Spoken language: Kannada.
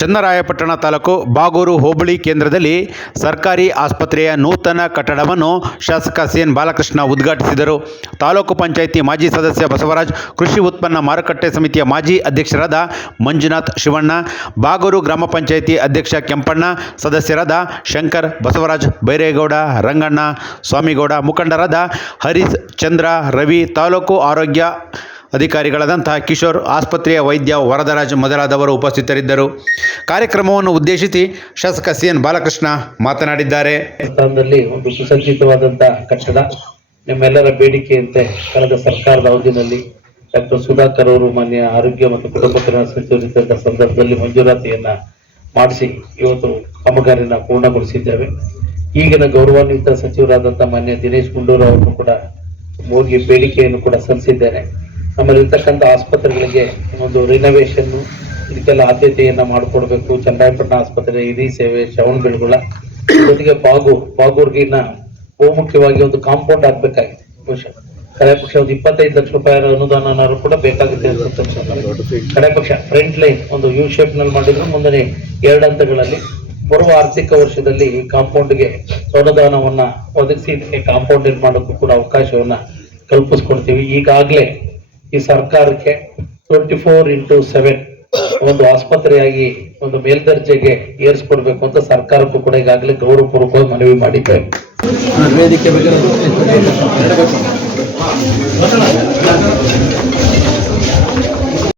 ಚನ್ನರಾಯಪಟ್ಟಣ ತಾಲೂಕು ಬಾಗೂರು ಹೋಬಳಿ ಕೇಂದ್ರದಲ್ಲಿ ಸರ್ಕಾರಿ ಆಸ್ಪತ್ರೆಯ ನೂತನ ಕಟ್ಟಡವನ್ನು ಶಾಸಕ ಸಿಎನ್ ಬಾಲಕೃಷ್ಣ ಉದ್ಘಾಟಿಸಿದರು. ತಾಲೂಕು ಪಂಚಾಯಿತಿ ಮಾಜಿ ಸದಸ್ಯ ಬಸವರಾಜ್, ಕೃಷಿ ಉತ್ಪನ್ನ ಮಾರುಕಟ್ಟೆ ಸಮಿತಿಯ ಮಾಜಿ ಅಧ್ಯಕ್ಷರಾದ ಮಂಜುನಾಥ್ ಶಿವಣ್ಣ, ಬಾಗೂರು ಗ್ರಾಮ ಪಂಚಾಯಿತಿ ಅಧ್ಯಕ್ಷ ಕೆಂಪಣ್ಣ, ಸದಸ್ಯರಾದ ಶಂಕರ್, ಬಸವರಾಜ್, ಬೈರೇಗೌಡ, ರಂಗಣ್ಣ, ಸ್ವಾಮಿಗೌಡ, ಮುಖಂಡರಾದ ಹರೀಶ್, ಚಂದ್ರ, ರವಿ, ತಾಲೂಕು ಆರೋಗ್ಯ ಅಧಿಕಾರಿಗಳಾದಂತಹ ಕಿಶೋರ್, ಆಸ್ಪತ್ರೆಯ ವೈದ್ಯ ವರದರಾಜ್ ಮೊದಲಾದವರು ಉಪಸ್ಥಿತರಿದ್ದರು. ಕಾರ್ಯಕ್ರಮವನ್ನು ಉದ್ದೇಶಿಸಿ ಶಾಸಕ ಸಿಎನ್ ಬಾಲಕೃಷ್ಣ ಮಾತನಾಡಿದ್ದಾರೆ. ಸ್ಥಾನದಲ್ಲಿ ಒಂದು ಸುಸಜ್ಜಿತವಾದಂತಹ ಕಟ್ಟಡ ನಿಮ್ಮೆಲ್ಲರ ಬೇಡಿಕೆಯಂತೆ ಕಳೆದ ಸರ್ಕಾರದ ಅವಧಿಯಲ್ಲಿ ಡಾಕ್ಟರ್ ಸುಧಾಕರ್ ಅವರು ಮಾನ್ಯ ಆರೋಗ್ಯ ಮತ್ತು ಕುಟುಂಬ ಕಲ್ಯಾಣ ಸಚಿವರಿದ್ದಂತಹ ಸಂದರ್ಭದಲ್ಲಿ ಮಂಜೂರಾತಿಯನ್ನ ಮಾಡಿಸಿ ಇವತ್ತು ಕಾಮಗಾರಿನ ಪೂರ್ಣಗೊಳಿಸಿದ್ದೇವೆ. ಈಗಿನ ಗೌರವಾನ್ವಿತ ಸಚಿವರಾದಂತಹ ಮಾನ್ಯ ದಿನೇಶ್ ಗುಂಡೂರಾವ್ ಅವರನ್ನು ಕೂಡ ಹೋಗಿ ಬೇಡಿಕೆಯನ್ನು ಕೂಡ ಸಲ್ಲಿಸಿದ್ದೇನೆ. ನಮ್ಮಲ್ಲಿರ್ತಕ್ಕಂಥ ಆಸ್ಪತ್ರೆಗಳಿಗೆ ಒಂದು ರಿನೋವೇಷನ್ ಇದಕ್ಕೆಲ್ಲ ಆದ್ಯತೆಯನ್ನ ಮಾಡಿಕೊಡ್ಬೇಕು. ಚನ್ನರಾಯಪಟ್ಟಣ ಆಸ್ಪತ್ರೆ, ಹಿರಿ ಸೇವೆ, ಶ್ರವಣಬೆಳಗೊಳ ಜೊತೆಗೆ ಬಾಗೂರ್ಗಿನ ಬಹುಮುಖ್ಯವಾಗಿ ಒಂದು ಕಾಂಪೌಂಡ್ ಆಗ್ಬೇಕಾಗಿದೆ. ಕಡೆ ಪಕ್ಷ ಒಂದು 25 ಲಕ್ಷ ರೂಪಾಯಿ ಅನುದಾನ ಕೂಡ ಬೇಕಾಗುತ್ತೆ. ಕಡೆ ಪಕ್ಷ ಫ್ರಂಟ್ ಲೈನ್ ಒಂದು ಯು ಶೇಪ್ ನಲ್ಲಿ ಮಾಡಿದ್ರು ಮುಂದೆ 2 ಹಂತಗಳಲ್ಲಿ ಬರುವ ಆರ್ಥಿಕ ವರ್ಷದಲ್ಲಿ ಈ ಕಾಂಪೌಂಡ್ಗೆ ಅನುದಾನವನ್ನ ಒದಗಿಸಿ ಕಾಂಪೌಂಡ್ ನಿರ್ಮಾಣಕ್ಕೂ ಕೂಡ ಅವಕಾಶವನ್ನ ಕಲ್ಪಿಸ್ಕೊಡ್ತೀವಿ. ಈಗಾಗಲೇ ಈ ಸರ್ಕಾರಕ್ಕೆ 24x7 ಒಂದು ಆಸ್ಪತ್ರೆಯಾಗಿ ಒಂದು ಮೇಲ್ದರ್ಜೆಗೆ ಏರಿಸ್ಕೊಡ್ಬೇಕು ಅಂತ ಸರ್ಕಾರಕ್ಕೂ ಕೂಡ ಈಗಾಗಲೇ ಗೌರವಪೂರ್ವಕವಾಗಿ ಮನವಿ ಮಾಡಿದ್ದೇವೆ. ವೇದಿಕೆ ಬಗ್ಗೆ